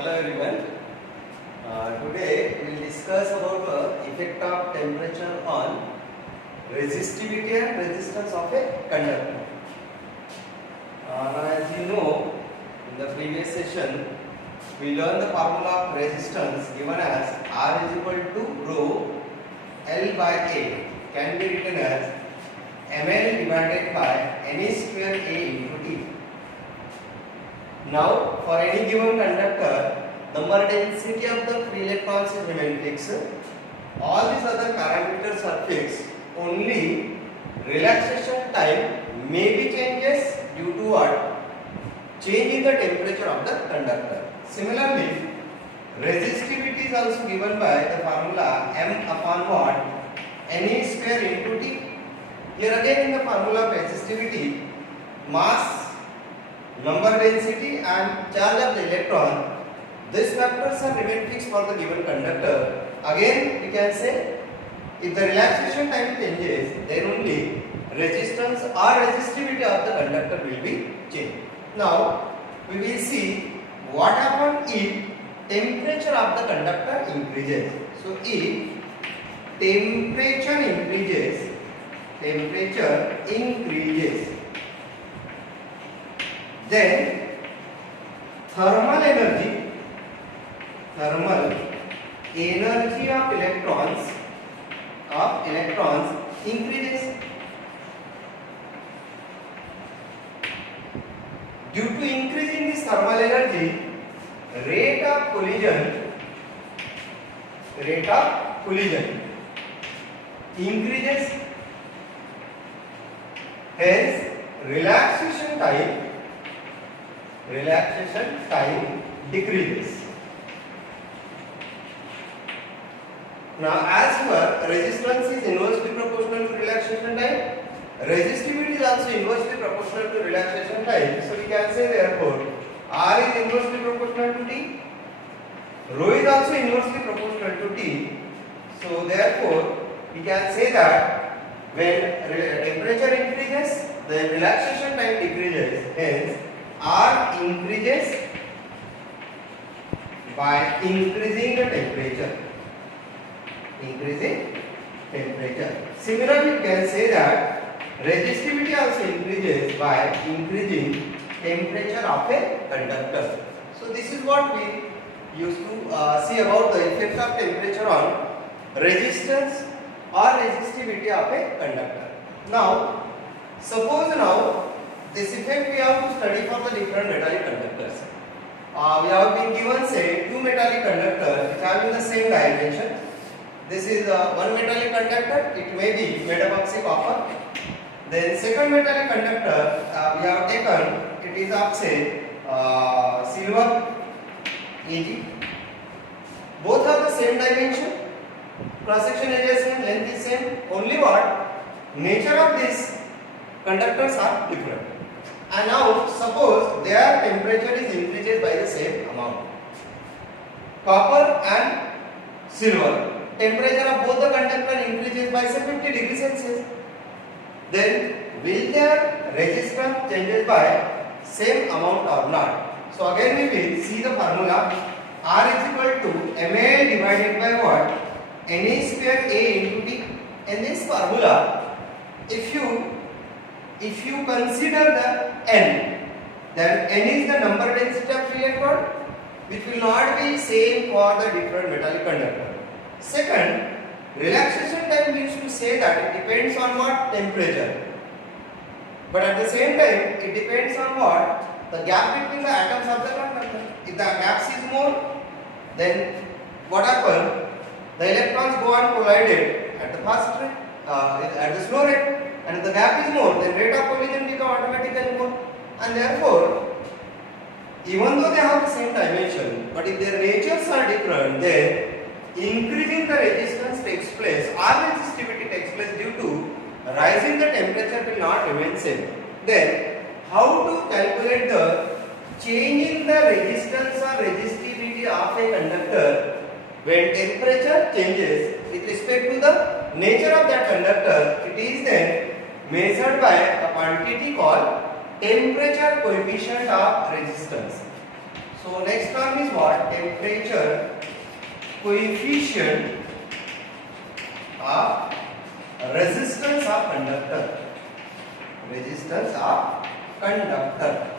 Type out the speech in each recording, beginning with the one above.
Hello everyone. Today we will discuss about the effect of temperature on resistivity and resistance of a conductor. Now as you know, in the previous session we learned the formula of resistance given as R is equal to rho L by A can be written as ml divided by N square A into T. Now, for any given conductor, number density of the free electrons is remain fixed. All these other parameters are fixed. Only relaxation time may be changes due to what? Change in the temperature of the conductor. Similarly, resistivity is also given by the formula m upon what? Ne square into T. Here again in the formula of resistivity, mass, number density and charge of the electron, these factors are remain fixed for the given conductor. Again we can say if the relaxation time changes, then only resistance or resistivity of the conductor will be changed. Now we will see what happens if temperature of the conductor increases. So if temperature increases, then thermal energy of electrons increases. Due to increasing this thermal energy, rate of collision increases. Hence relaxation time decreases. Now as per resistance is inversely proportional to relaxation time, resistivity is also inversely proportional to relaxation time. So we can say therefore R is inversely proportional to T, rho is also inversely proportional to T. So therefore we can say that when temperature increases, then relaxation time decreases. Hence R increases by increasing the temperature. Similarly, we can say that resistivity also increases by increasing temperature of a conductor. So this is what we used to see about the effect of temperature on resistance or resistivity of a conductor. Now, suppose this effect we have to study for the different metallic conductors. We have been given say two metallic conductors which having the same dimension. This is one metallic conductor, it may be made of say copper. Then second metallic conductor we have taken, it is of say silver, Ag. Both have the same dimension, cross section area is same, length is same. Only what? Nature of these conductors are different. And now suppose their temperature is increases by the same amount. Copper and silver, temperature of both the conductor increases by say 50 degrees Celsius. Then will their resistance changes by same amount or not? So again we will see the formula. R is equal to mA divided by what? Na square A into T. In this formula, if you consider the N, then N is the number density of free electron, which will not be same for the different metallic conductor. Second, relaxation time we used to say that it depends on what? Temperature. But at the same time, it depends on what? The gap between the atoms of the conductor. If the gap is more, then what happens? The electrons go on collided at the fast rate, at the slow rate. And if the gap is more, then rate of collision become automatically more. And therefore, even though they have the same dimension, but if their natures are different, then increasing the resistance takes place or resistivity takes place due to rising the temperature will not remain same. Then, how to calculate the change in the resistance or resistivity of a conductor when temperature changes with respect to the nature of that conductor? It is then measured by a quantity called temperature coefficient of resistance. So next term is what? Temperature coefficient of resistance of conductor. Resistance of conductor.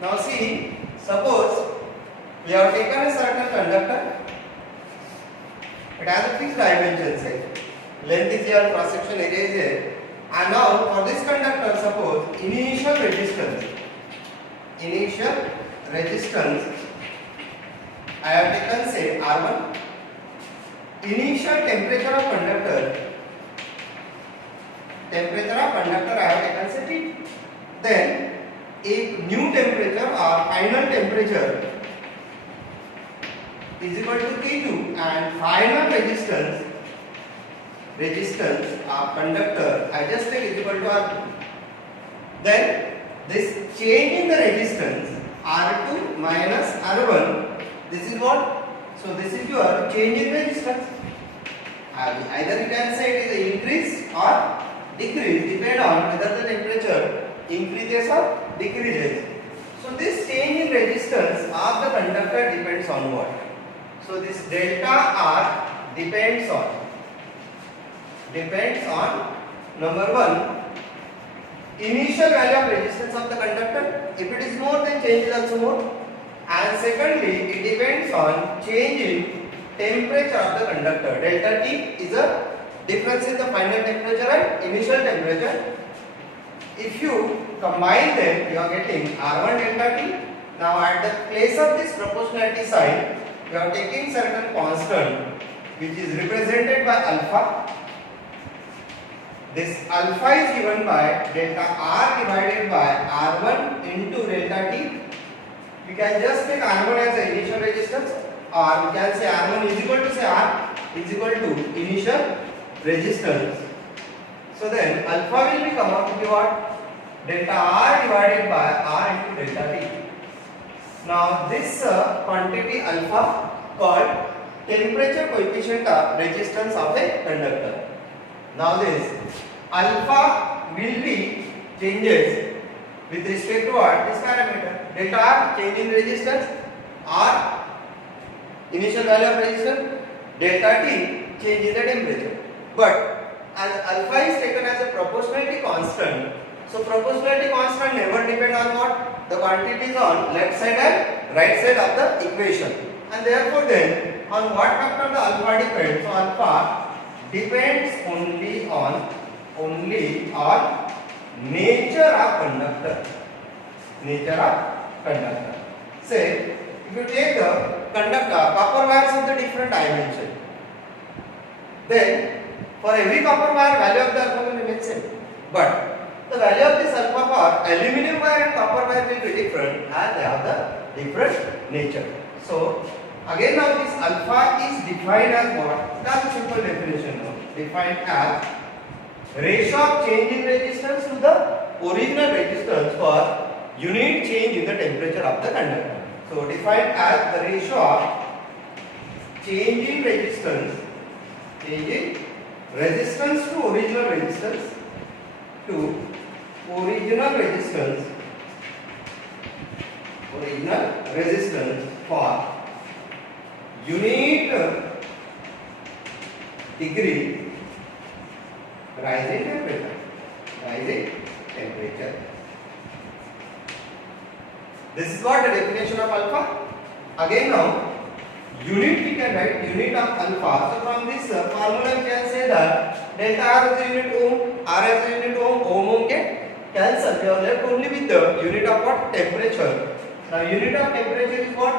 Now see, suppose we have taken a certain conductor. It has a fixed dimension, say length is here, cross section area is here, and now for this conductor, suppose initial resistance I have taken, say R1. Initial temperature of conductor I have taken, say T. Then if new temperature or final temperature is equal to T2 and final resistance of conductor I just take is equal to R2. Then this change in the resistance R2 minus R1, this is what? So this is your change in resistance. Either you can say it is an increase or decrease, depend on whether the temperature increases or decreases. So this change in resistance of the conductor depends on what? So this delta R depends on number one, initial value of resistance of the conductor. If it is more, then change is also more. And secondly, it depends on change in temperature of the conductor. Delta T is a difference in the final temperature and initial temperature. If you combine them, you are getting R1 delta T. Now at the place of this proportionality sign, you are taking certain constant which is represented by alpha. This alpha is given by delta R divided by R1 into delta T. You can just take R1 as the initial resistance, or you can say R1 is equal to say R is equal to initial resistance. So then alpha will become up to be what? Delta R divided by R into delta T. Now this quantity alpha called temperature coefficient of resistance of a conductor. Now this alpha will be changes with respect to what? This parameter. Delta R change in resistance, R initial value of resistance, delta T change in the temperature. But as alpha is taken as a proportionality constant, so proportionality constant never depend on what? The quantities on left side and right side of the equation. And therefore then on what factor the alpha depends? So alpha depends only on nature of conductor. Say if you take the conductor, copper wires of the different dimension, then for every copper wire value of the alpha will remain same. But the value of this alpha for aluminum wire and copper wire will be different as they have the different nature. So again now this alpha is defined as what? That's a simple definition now. Defined as ratio of change in resistance to the original resistance for unit change in the temperature of the conductor. So defined as the ratio of change in resistance to original resistance for unit degree rise in temperature. This is what the definition of alpha. Again now, unit we can write unit of alpha. So from this formula we can say that delta R is a unit ohm, R is a unit ohm get cancel. We are left only with the unit of what? Temperature. Now unit of temperature is what?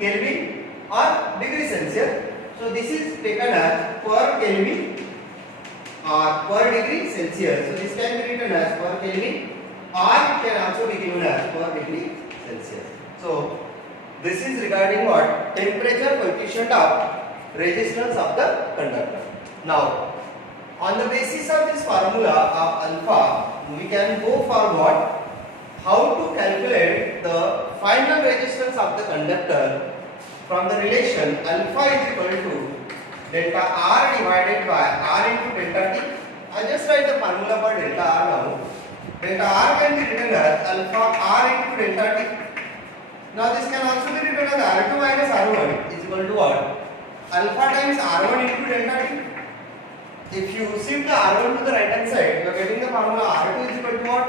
Kelvin or degree Celsius. So this is taken as per Kelvin or per degree Celsius. So this can be written as per Kelvin or it can also be given as per degree Celsius. So this is regarding what? Temperature coefficient of resistance of the conductor. Now on the basis of this formula of alpha, we can go for what? How to calculate the final resistance of the conductor from the relation alpha is equal to delta R divided by R into delta T. I just write the formula for delta R now. delta R can be written as alpha R into delta T. Now this can also be written as R2 minus R1 is equal to what? Alpha times R1 into delta T. If you shift the R1 to the right hand side, you are getting the formula R2 is equal to what?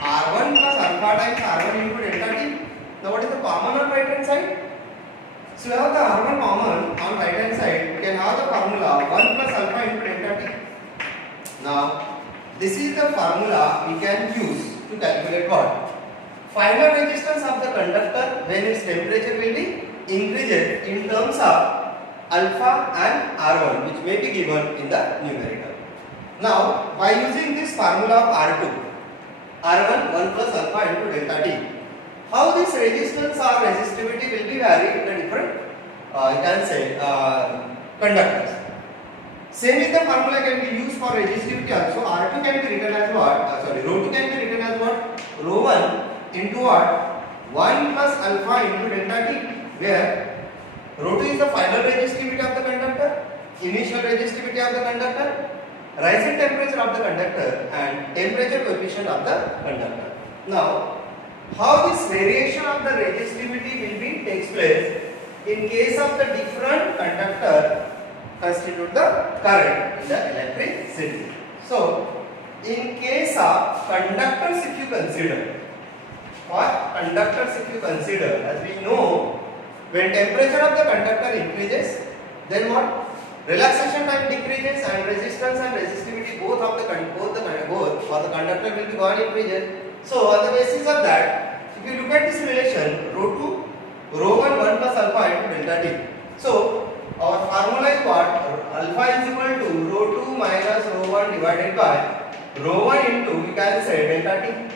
R1 plus alpha times R1 into delta T. Now what is the common on right hand side? So you have the R1 common on right hand side, you can have the formula 1 plus alpha into delta T. Now this is the formula we can use to calculate what? Final resistance of the conductor when its temperature will be increased in terms of alpha and R1, which may be given in the numerator. Now by using this formula of R2, R1 1 plus alpha into delta T, how this resistance or resistivity will be varied in the different you can say conductors. Same is the formula can be used for resistivity also. R2 can be written as what? Rho 2 can be written as what? Rho 1 into what? 1 plus alpha into delta T, where Rho 2 is the final resistivity of the conductor, initial resistivity of the conductor, rising temperature of the conductor, and temperature coefficient of the conductor. Now, how this variation of the resistivity will be takes place in case of the different conductor constitute the current in the electricity. So, in case of conductors, if you consider, as we know, when temperature of the conductor increases, then what? Relaxation time decreases and resistance and resistivity both for the conductor will be gone increases. So on the basis of that, if you look at this relation, rho 2, rho 1 plus alpha into delta T. So our formula is what? Alpha is equal to rho 2 minus rho 1 divided by rho 1 into, you can say, delta T.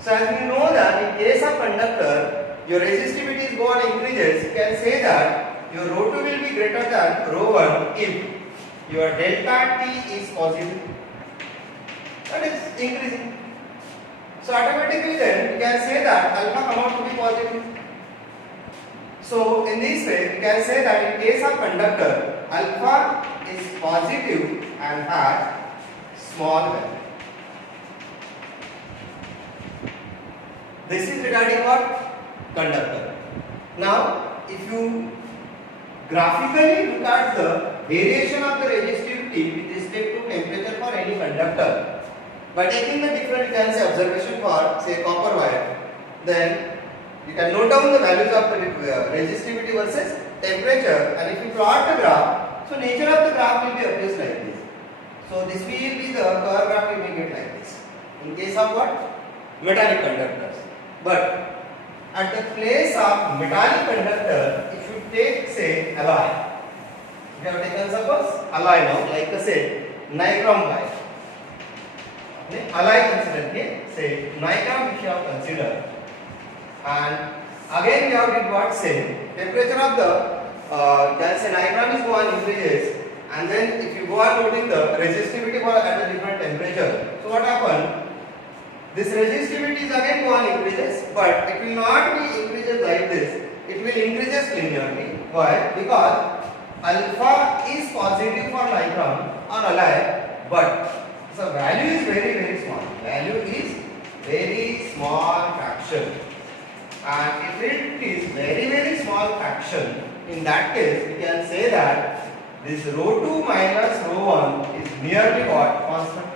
So as we know that in case of conductor, your resistivity is going increases, you can say that your rho 2 will be greater than rho 1 if your delta T is positive. That is increasing. So automatically then we can say that alpha come out to be positive. So in this way we can say that in case of conductor, alpha is positive and has small value. This is regarding what? Conductor. Now if you graphically look at the variation of the resistivity with respect to temperature for any conductor, by taking the different, you can say, observation for say copper wire, then you can note down the values of the resistivity versus temperature, and if you plot the graph, so nature of the graph will be appears like this. So this will be the curve graph we may get like this in case of what? Metallic conductors. But at the place of metallic conductor, if you take say alloy, we have taken suppose alloy now, like say nichrome wire. Alloy consider say nichrome if you have considered, and again we have did what? Say temperature of the can say nichrome is go on increases, and then if you go on noting the resistivity for at a different temperature, so what happen? This resistivity is again go on increases, but it will not be increases like this, it will increases linearly. Why? Because alpha is positive for nichrome on alloy, but so value is very small. Value is very small fraction, and if it is very small fraction, in that case we can say that this rho 2 minus rho 1 is nearly what? Constant.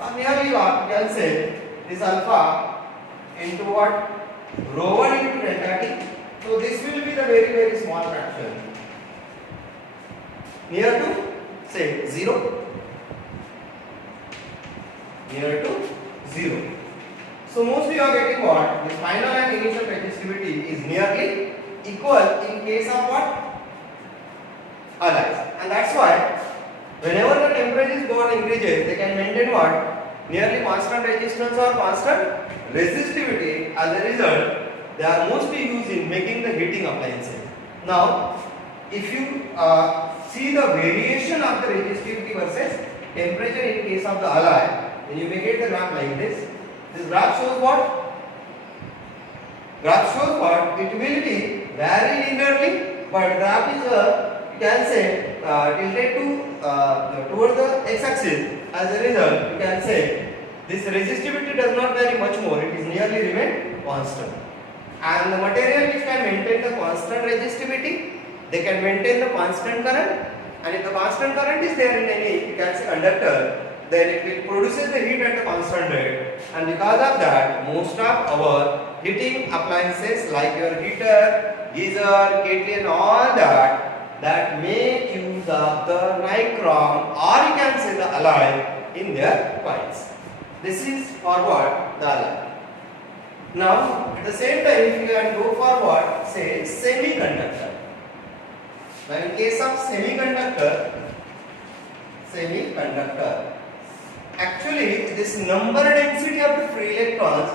Or nearly what? We can say this alpha into what? Rho 1 into delta T. So this will be the very small fraction. Near to say 0. Near to 0. So mostly you are getting what? The final and initial resistivity is nearly equal in case of what? Alloys. And that's why whenever the temperature is go on increases, they can maintain what? Nearly constant resistance or constant resistivity. As a result, they are mostly used in making the heating appliances. Now, if you see the variation of the resistivity versus temperature in case of the alloy, then you may get the graph like this. This graph shows what? Graph shows what? It will be very linearly, but graph is you can say tilted to towards the x-axis. As a result, you can say this resistivity does not vary much more, it is nearly remain constant. And the material which can maintain the constant resistivity, they can maintain the constant current, and if the constant current is there in any, you can say, conductor, then it will produces the heat at the constant rate, and because of that most of our heating appliances like your heater, geyser, kettle and all that make use of the nichrome, or you can say the alloy in their coils. This is for what? The alloy. Now at the same time, if you can go for what? Say semiconductor. Now in case of semiconductor, actually this number density of the free electrons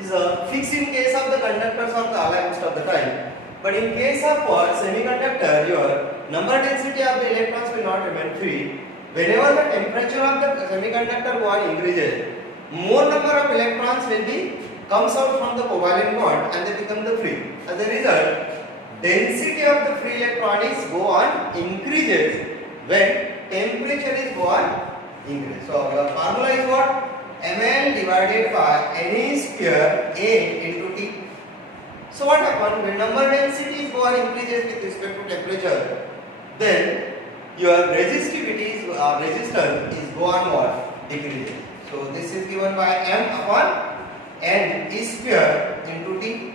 is fixed in case of the conductors or the alloy most of the time. But in case of semiconductor, your number density of the electrons will not remain free. Whenever the temperature of the semiconductor bond increases, more number of electrons will be comes out from the covalent bond and they become the free. As a result, density of the free electron is go on increases when temperature is go on increase. So your formula is what? Ml divided by Ne square A into T. So what happens when number density is go on increases with respect to temperature, then your resistivity or resistance is go on what? Decreases. So this is given by M upon N square into T.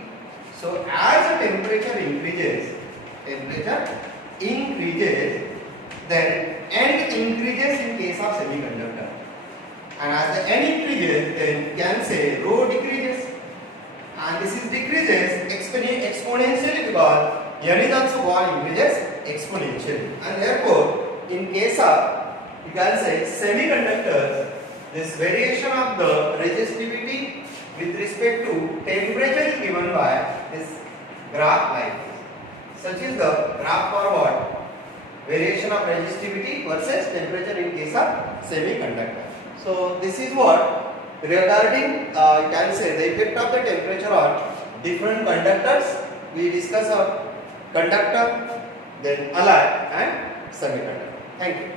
So as the temperature increases, then N increases in case of semiconductor. And as the N increases, then you can say rho decreases. And this is decreases exponentially because N is also one increases exponentially. And therefore, in case of, you can say, semiconductors, this variation of the resistivity with respect to temperature is given by this graph like this. Such is the graph for what? Variation of resistivity versus temperature in case of semiconductor. So this is what regarding you can say the effect of the temperature on different conductors. We discuss our conductor, then alloy and semiconductor. Thank you.